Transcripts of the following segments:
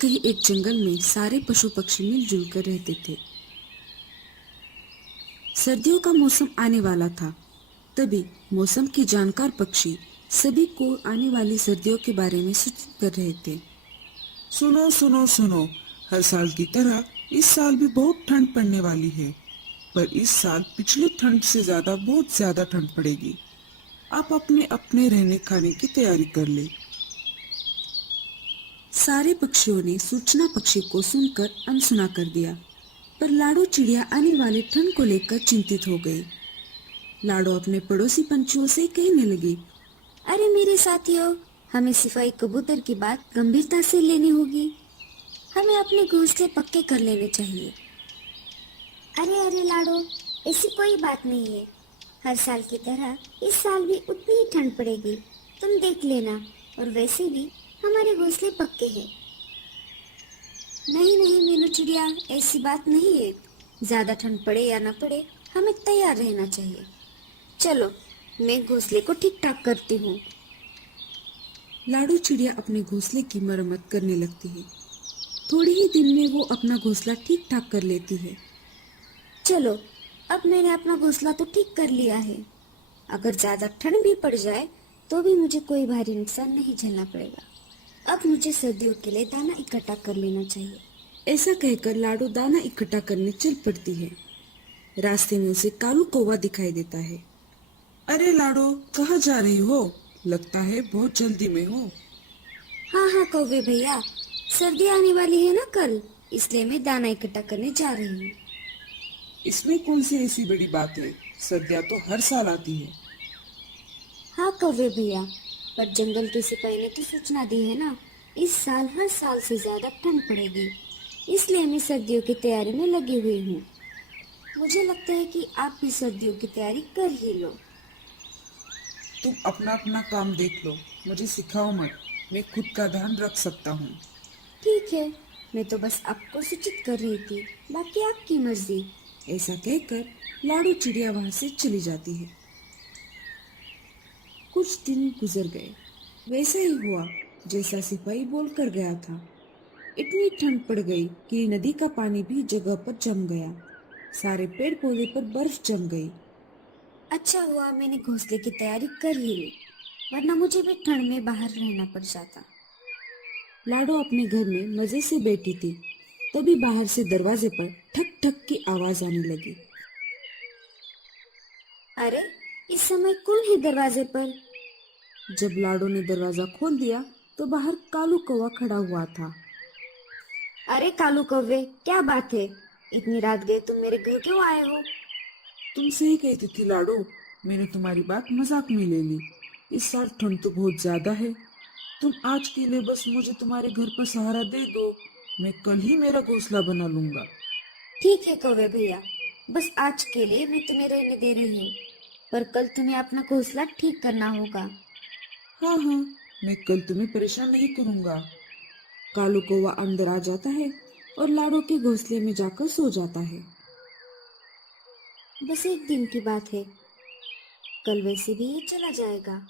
कहीं एक जंगल में सारे पशु पक्षी मिलजुल कर रहते थे। सर्दियों का मौसम आने वाला था। तभी मौसम के जानकार पक्षी सभी को आने वाली सर्दियों के बारे में सूचित कर रहे थे। सुनो सुनो सुनो, हर साल की तरह इस साल भी बहुत ठंड पड़ने वाली है। पर इस साल पिछली ठंड से बहुत ज्यादा ठंड पड़ेगी। आप अपने अपने रहने खाने की तैयारी कर ले। सारे पक्षियों ने सूचना पक्षी को सुनकर अनसुना कर दिया, पर लाडो चिड़िया आने वाले ठंड को लेकर चिंतित हो गई। लाडो अपने पड़ोसी पंछियों से कहने लगी, अरे मेरे साथियों, हमें सिपाही कबूतर की बात गंभीरता से लेनी होगी। हमें अपने घोंसले पक्के कर लेने चाहिए। अरे अरे लाडो, ऐसी कोई बात नहीं है। हर साल की तरह इस साल भी उतनी ही ठंड पड़ेगी, तुम देख लेना। और वैसे भी हमारे घोंसले पक्के हैं। नहीं नहीं मीनू चिड़िया, ऐसी बात नहीं है। ज्यादा ठंड पड़े या न पड़े, हमें तैयार रहना चाहिए। चलो, मैं घोंसले को ठीक ठाक करती हूँ। लाडो चिड़िया अपने घोंसले की मरम्मत करने लगती है। थोड़े ही दिन में वो अपना घोंसला ठीक ठाक कर लेती है। चलो, अब मैंने अपना घोंसला तो ठीक कर लिया है। अगर ज्यादा ठंड भी पड़ जाए तो भी मुझे कोई भारी नुकसान नहीं झेलना पड़ेगा। अब मुझे सर्दियों के लिए दाना इकट्ठा कर लेना चाहिए। ऐसा कहकर लाडो दाना इकट्ठा करने चल पड़ती है। रास्ते में उसे कालू कौवा दिखाई देता है। अरे लाडो, कहाँ जा रही हो? लगता है बहुत जल्दी में हो। हाँ हाँ कौवे भैया, सर्दी आने वाली है ना कल, इसलिए मैं दाना इकट्ठा करने जा रही हूँ। इसमें कौन सी ऐसी बड़ी बात है? सर्दियाँ तो हर साल आती है। हाँ कौवे भैया, पर जंगल के सिपाही ने तो सूचना दी है ना, इस साल हर साल से ज्यादा ठंड पड़ेगी, इसलिए मैं सर्दियों की तैयारी में लगी हुई हूँ। मुझे लगता है कि आप भी सर्दियों की तैयारी कर ही लो। तुम अपना अपना काम देख लो, मुझे सिखाओ मत। मैं खुद का ध्यान रख सकता हूँ। ठीक है, मैं तो बस आपको सूचित कर रही थी, बाकी आपकी मर्जी। ऐसा कहकर लाडो चिड़िया वहां से चली जाती है। कुछ दिन गुजर गए। वैसा ही हुआ जैसा सिपाही बोलकर गया था। इतनी ठंड पड़ गई कि नदी का पानी भी जगह पर जम गया। सारे पेड़ पौधे पर बर्फ जम गई। अच्छा हुआ मैंने घोंसले की तैयारी कर ही ली, वरना मुझे भी ठंड में बाहर रहना पड़ जाता। लाडो अपने घर में मजे से बैठी थी। तभी बाहर से दरवाजे पर ठक ठक की आवाज आने लगी। अरे, इस समय कौन है दरवाजे पर? जब लाडो ने दरवाजा खोल दिया तो बाहर कालू कौवा खड़ा हुआ था। अरे कालू कौवे, क्या बात है? इतनी रात गए तुम मेरे घर क्यों आए हो? तुमसे ही कहती थी लाडो, मैंने तुम्हारी बात मजाक में ले ली। इस साल ठंड तो बहुत ज्यादा है। तुम आज के लिए बस मुझे तुम्हारे घर पर सहारा दे दो। मैं कल ही मेरा घोंसला बना लूंगा। ठीक है कौवे भैया, बस आज के लिए मैं तुम्हें रहने दे रही हूँ, पर कल तुम्हें अपना घोंसला ठीक करना होगा। हाँ हाँ, मैं कल तुम्हें परेशान नहीं करूंगा। कालू कौवा अंदर आ जाता है और लाडो के घोंसले में जाकर सो जाता है। बस एक दिन की बात है, कल वैसे भी ये चला जाएगा।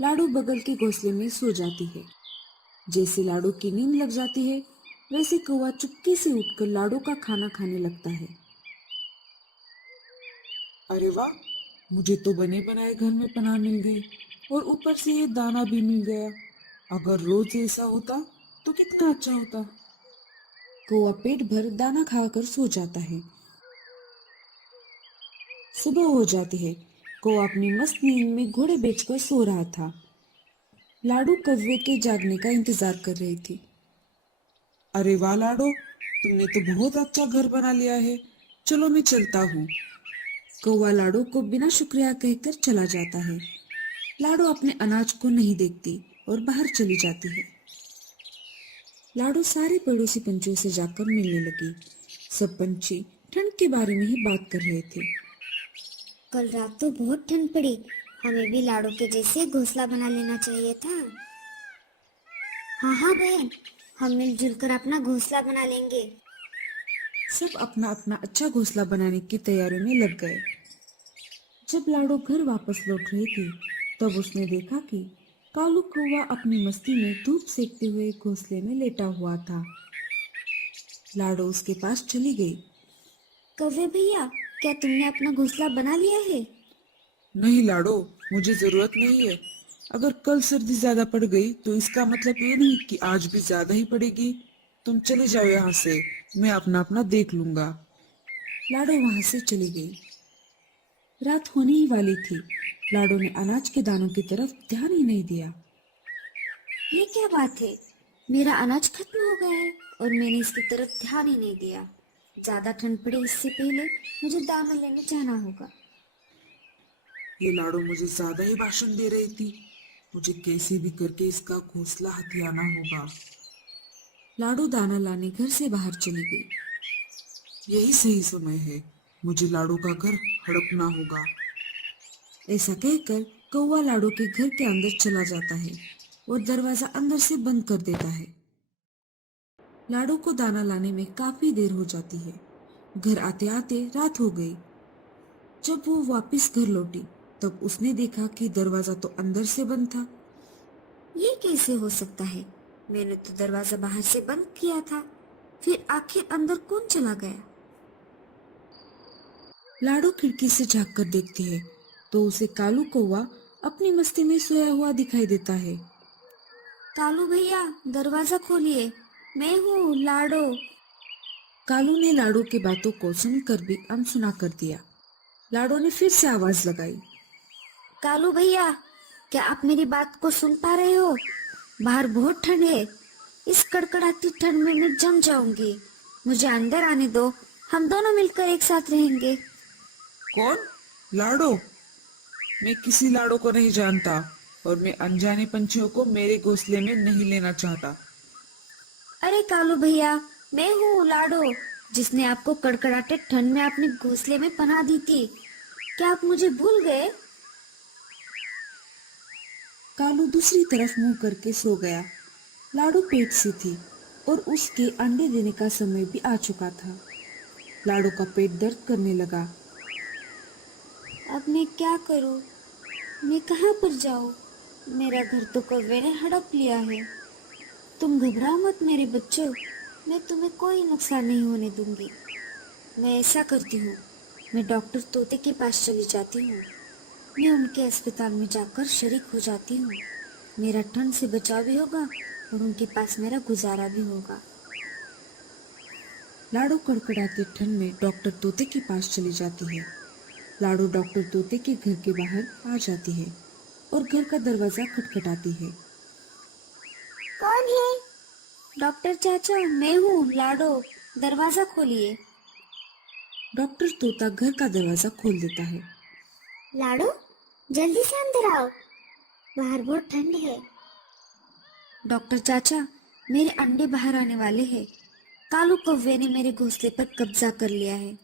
लाडो बगल के घोंसले में सो जाती है। जैसे लाडो की नींद लग जाती है, वैसे कौवा चुपके से उठकर लाडो का खाना खाने लगता है। अरे वाह, मुझे तो बने बनाए घर में पनाह मिल गई और ऊपर से ये दाना भी मिल गया। अगर रोज ऐसा होता तो कितना अच्छा होता। कौवा पेट भर दाना खाकर सो जाता है। सुबह हो जाती है। कौवा अपनी मस्त नींद में घोड़े बेचकर सो रहा था। लाडो कौवे के जागने का इंतजार कर रही थी। अरे वाह लाडो, तुमने तो बहुत अच्छा घर बना लिया है। चलो मैं चलता हूँ। कौवा लाडो को बिना शुक्रिया कहकर चला जाता है। लाडो अपने अनाज को नहीं देखती और बाहर चली जाती है। लाडो सारे पड़ोसी पंछियों से जाकर मिलने लगी। सब पंछी ठंड के बारे में ही बात कर रहे थे। कल रात तो बहुत ठंड पड़ी, हमें भी लाडो के जैसे घोंसला बना लेना चाहिए था। हाँ हाँ बहन, हम मिलजुल कर अपना घोंसला बना लेंगे। सब अपना अपना अच्छा घोंसला बनाने की तैयारी में लग गए। जब लाडो घर वापस लौट रही थी, तब उसने देखा कि कालू कौवा अपनी मस्ती में धूप सेकते हुए घोंसले में लेटा हुआ था। लाडो उसके पास चली गई। कौवे भैया, क्या तुमने अपना घोंसला बना लिया है? नहीं लाडो, मुझे जरूरत नहीं है। अगर कल सर्दी ज्यादा पड़ गई तो इसका मतलब ये नहीं कि आज भी ज्यादा ही पड़ेगी। तुम चले जाओ यहाँ से, मैं अपना अपना देख लूंगा। लाडो वहां से चली गई। रात होने ही वाली थी। लाडो ने अनाज के दानों की तरफ ध्यान ही नहीं दिया। ये क्या बात है? मेरा अनाज खत्म हो गया है और मैंने इसकी तरफ ध्यान ही नहीं दिया। ज्यादा ठंड पड़े इससे पहले मुझे दाना लेने जाना होगा। ये लाडो मुझे ज्यादा ही भाषण दे रही थी। मुझे कैसे भी करके इसका घोंसला हथियाना होगा। लाडो दाना लाने घर से बाहर चली गई। यही सही समय है, मुझे लाडो का घर हड़पना होगा। ऐसा कहकर कौवा लाडो के घर के अंदर चला जाता है और दरवाजा अंदर से बंद कर देता है। लाडो को दाना लाने में काफी देर हो जाती है। घर आते आते रात हो गई। जब वो वापस घर लौटी तब उसने देखा कि दरवाजा तो अंदर से बंद था। ये कैसे हो सकता है? मैंने तो दरवाजा बाहर से बंद किया था। फिर आखिर अंदर कौन चला गया? लाडो खिड़की से झांक कर देखती है तो उसे कालू कौवा अपनी मस्ती में सोया हुआ दिखाई देता है। कालू भैया, दरवाजा खोलिए, मैं हूँ लाडो। कालू ने लाडो की बातों को सुनकर भी अनसुना कर दिया। लाडो ने फिर से आवाज लगाई। कालू भैया, क्या आप मेरी बात को सुन पा रहे हो? बाहर बहुत ठंड है। इस कड़कड़ाती ठंड में मैं जम जाऊंगी। मुझे अंदर आने दो, हम दोनों मिलकर एक साथ रहेंगे। कौन? लाडो? मैं किसी लाडो को नहीं जानता और मैं अनजाने पंछियों को मेरे घोंसले में नहीं लेना चाहता। अरे कालू भैया, मैं हूँ लाडो, जिसने आपको कड़कड़ाते ठंड में अपने घोंसले में पनाह दी थी। क्या आप मुझे भूल गए? कालू दूसरी तरफ मुंह करके सो गया। लाडो पेट से थी और उसके अंडे देने का समय भी आ चुका था। लाडो का पेट दर्द करने लगा। अब मैं क्या करूँ? मैं कहाँ पर जाऊँ? मेरा घर तो कौवे ने हड़प लिया है। तुम घबराओ मत मेरे बच्चों, मैं तुम्हें कोई नुकसान नहीं होने दूंगी। मैं ऐसा करती हूँ, मैं डॉक्टर तोते के पास चली जाती हूँ। मैं उनके अस्पताल में जाकर शरीक हो जाती हूँ। मेरा ठंड से बचाव भी होगा और उनके पास मेरा गुजारा भी होगा। लाडो कड़कड़ाते ठंड में डॉक्टर तोते के पास चली जाती है। लाडो डॉक्टर तोते के घर के बाहर आ जाती है और घर का दरवाजा खटखटाती है। कौन है? डॉक्टर चाचा, मैं हूँ लाडो, दरवाजा खोलिए। डॉक्टर तोता घर का दरवाजा खोल देता है। लाडो, जल्दी से अंदर आओ, बाहर बहुत ठंड है। डॉक्टर चाचा, मेरे अंडे बाहर आने वाले हैं। कालू कौवे ने मेरे घोंसले पर कब्जा कर लिया है।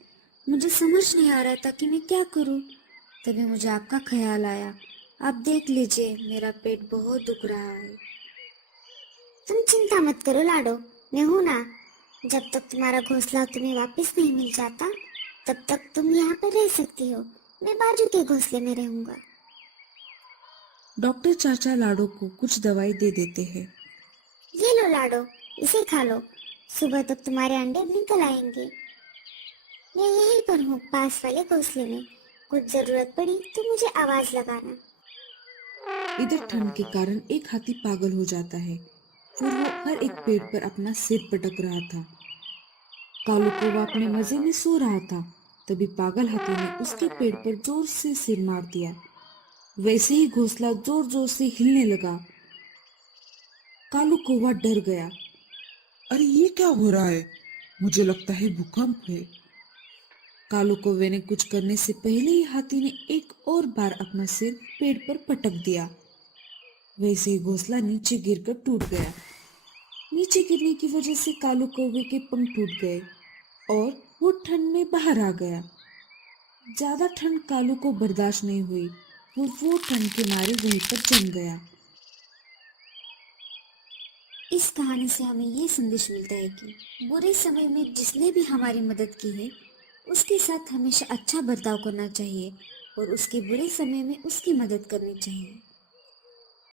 मुझे समझ नहीं आ रहा था कि मैं क्या करूं। तभी मुझे आपका ख्याल आया। आप देख लीजिए, मेरा पेट बहुत दुख रहा है। तुम चिंता मत करो लाडो, मैं हूं ना। जब तक तुम्हारा घोंसला तुम्हें वापस नहीं मिल जाता तब तक तुम यहाँ पर रह सकती हो। मैं बाजू के घोंसले में रहूंगा। डॉक्टर चाचा लाडो को कुछ दवाई दे देते हैं। ये लो लाडो, इसे खा लो, सुबह तक तुम्हारे अंडे निकल आएंगे। मैं यहीं पर हूँ, पास वाले घोंसले में। कुछ जरूरत पड़ी तो मुझे आवाज लगाना। इधर ठंड के कारण एक हाथी पागल हो जाता है। फिर वो हर एक पेड़ पर अपना सिर पटक रहा था। कालू कौवा अपने मजे में सो रहा था। तभी पागल हाथी ने उसके पेड़ पर जोर से सिर मार दिया। वैसे ही घोंसला जोर जोर से हिलने लगा। कालू कौवा डर गया। अरे ये क्या हो रहा है? मुझे लगता है भूकंप है। कालू कौवे ने कुछ करने से पहले ही हाथी ने एक और बार अपना सिर पेड़ पर पटक दिया। वैसे ही घोंसला नीचे गिरकर टूट गया। नीचे गिरने की वजह से कालू कौवे के पंख टूट गए और वो ठंड में बाहर आ गया। ज्यादा ठंड कालू को बर्दाश्त नहीं हुई और वो ठंड के मारे वहीं पर जम गया। इस कहानी से हमें ये संदेश मिलता है कि बुरे समय में जिसने भी हमारी मदद की है उसके साथ हमेशा अच्छा बर्ताव करना चाहिए और उसके बुरे समय में उसकी मदद करनी चाहिए।